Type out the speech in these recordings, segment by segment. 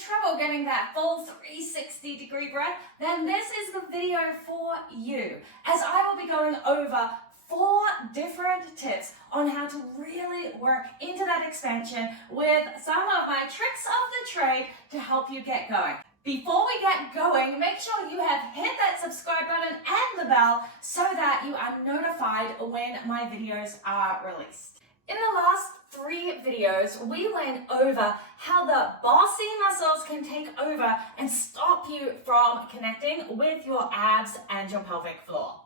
trouble getting that full 360-degree breath, then this is the video for you, as I will be going over 4 different tips on how to really work into that expansion with some of my tricks of the trade to help you get going. Before we get going, make sure you have hit that subscribe button and the bell so that you are notified when my videos are released. In the last 3 videos, we went over how the bossy muscles can take over and stop you from connecting with your abs and your pelvic floor.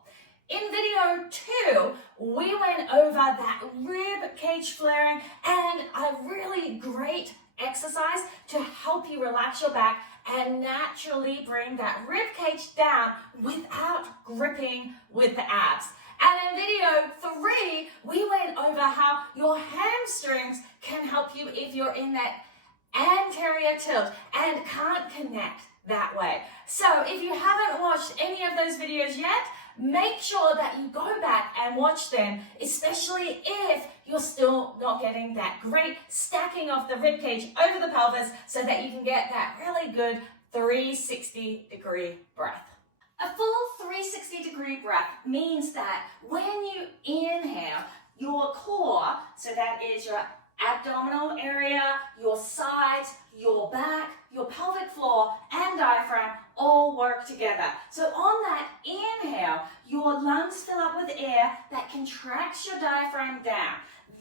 In video 2, we went over that rib cage flaring and a really great exercise to help you relax your back and naturally bring that rib cage down without gripping with the abs. And in video 3, we went over how your hamstrings can help you if you're in that anterior tilt and can't connect that way. So if you haven't watched any of those videos yet, make sure that you go back and watch them, especially if you're still not getting that great stacking of the rib cage over the pelvis so that you can get that really good 360-degree breath. A full 360-degree breath means that when you inhale, your core, so that is your abdominal area, your sides, your back, your pelvic floor, and diaphragm all work together. So on that inhale, your lungs fill up with air that contracts your diaphragm down.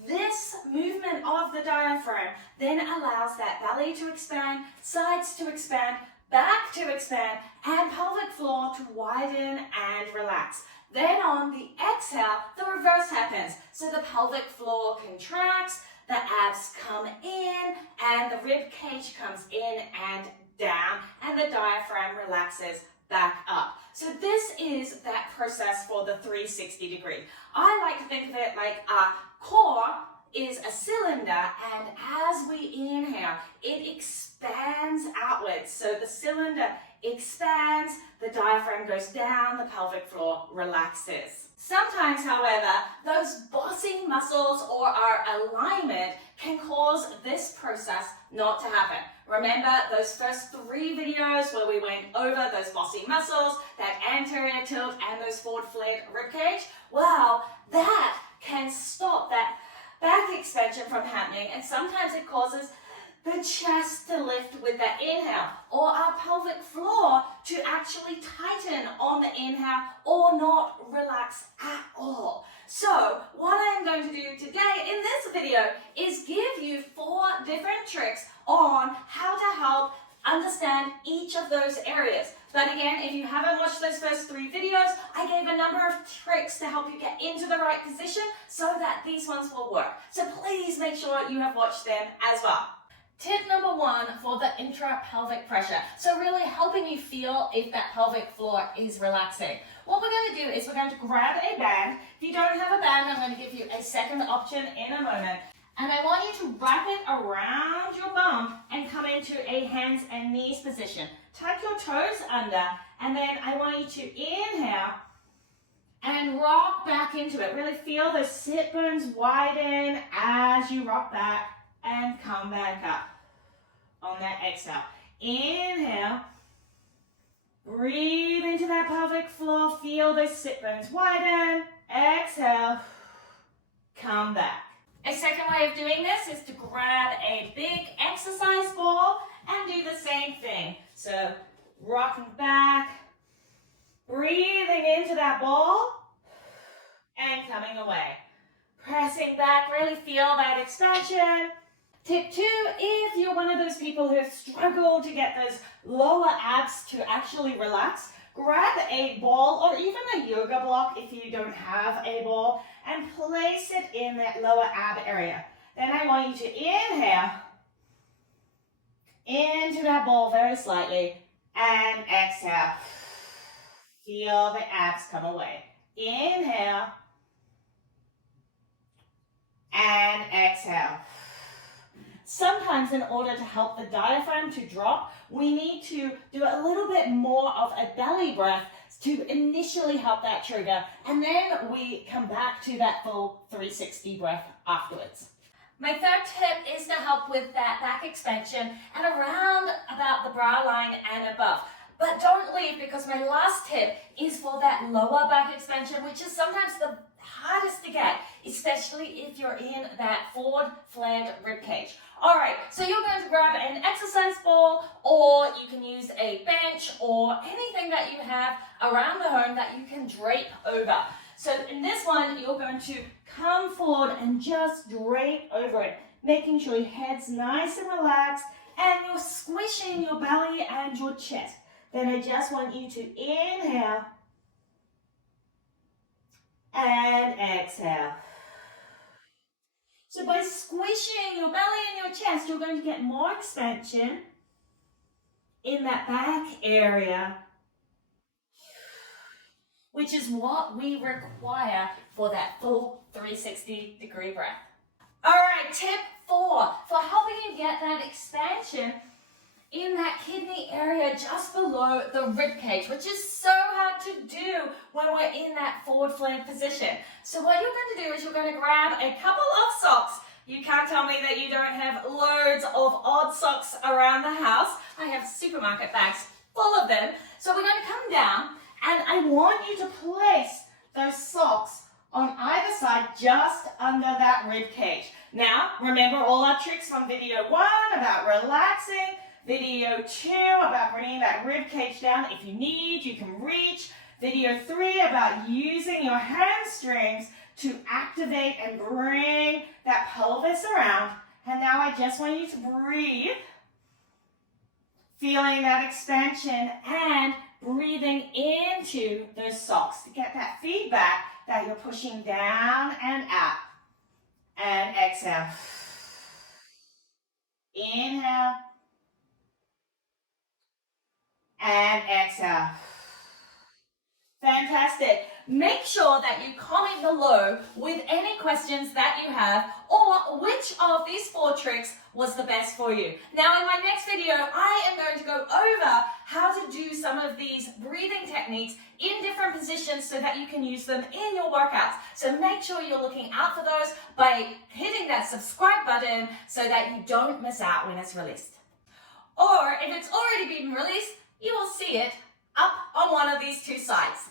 This movement of the diaphragm then allows that belly to expand, sides to expand, back to expand, and pelvic floor to widen and relax. Then on the exhale, the reverse happens. So the pelvic floor contracts, the abs come in, and the rib cage comes in and down, and the diaphragm relaxes back up. So this is that process for the 360 degree. I like to think of it like a core is a cylinder, and as we inhale, it expands outwards. So the cylinder expands, the diaphragm goes down, the pelvic floor relaxes. Sometimes, however, those bossy muscles or our alignment can cause this process not to happen. Remember those first 3 videos where we went over those bossy muscles, that anterior tilt, and those forward flared ribcage? Well, that can stop that back expansion from happening, and sometimes it causes the chest to lift with that inhale, or our pelvic floor to actually tighten on the inhale or not relax at all. So what I'm going to do today in this video is give you 4 different tricks on how to help understand each of those areas. But again, if you haven't watched those first 3 videos, I gave a number of tricks to help you get into the right position so that these ones will work. So please make sure you have watched them as well. Tip number 1 for the intra-pelvic pressure. So really helping you feel if that pelvic floor is relaxing. What we're going to do is we're going to grab a band. If you don't have a band, I'm going to give you a second option in a moment. And I want you to wrap it around your bum and come into a hands and knees position. Tuck your toes under, and then I want you to inhale and rock back into it. Really feel those sit bones widen as you rock back and come back up on that exhale. Inhale, breathe into that pelvic floor, feel those sit bones widen. Exhale, come back. A second way of doing this is to grab a big exercise ball and do the same thing. So rocking back, breathing into that ball, and coming away. Pressing back, really feel that expansion. Tip 2, if you're one of those people who have struggled to get those lower abs to actually relax, grab a ball or even a yoga block if you don't have a ball and place it in that lower ab area. Then I want you to inhale into that ball very slightly and exhale. Feel the abs come away. Inhale and exhale. Sometimes in order to help the diaphragm to drop, we need to do a little bit more of a belly breath to initially help that trigger, and then we come back to that full 360 breath afterwards. My third tip is to help with that back expansion, and around about about the bra line and above. But don't leave, because my last tip is for that lower back expansion, which is sometimes the hardest to get, especially if you're in that forward flared rib cage. All right, so you're going to grab an exercise ball, or you can use a bench or anything that you have around the home that you can drape over. So in this one, you're going to come forward and just drape over it, making sure your head's nice and relaxed and you're squishing your belly and your chest. Then I just want you to inhale and exhale. So by squishing your belly and your chest, you're going to get more expansion in that back area, which is what we require for that full 360-degree breath. All right, tip 4, for helping you get that expansion in that kidney area just below the rib cage, which is so hard to do when we're in that forward flared position. So what you're going to do is you're going to grab a couple of socks. You can't tell me that you don't have loads of odd socks around the house. I have supermarket bags full of them. So we're going to come down, and I want you to place those socks on either side just under that rib cage. Now, remember all our tricks from video 1 about relaxing, video 2 about bringing that rib cage down. If you need, you can reach. Video 3 about using your hamstrings to activate and bring that pelvis around. And now I just want you to breathe, feeling that expansion and breathing into those socks to get that feedback that you're pushing down and up. And exhale. Inhale. And exhale. Fantastic. Make sure that you comment below with any questions that you have, or which of these 4 tricks was the best for you. Now in my next video, I am going to go over how to do some of these breathing techniques in different positions so that you can use them in your workouts. So make sure you're looking out for those by hitting that subscribe button so that you don't miss out when it's released. Or if it's already been released, you will see it up on one of these 2 sites.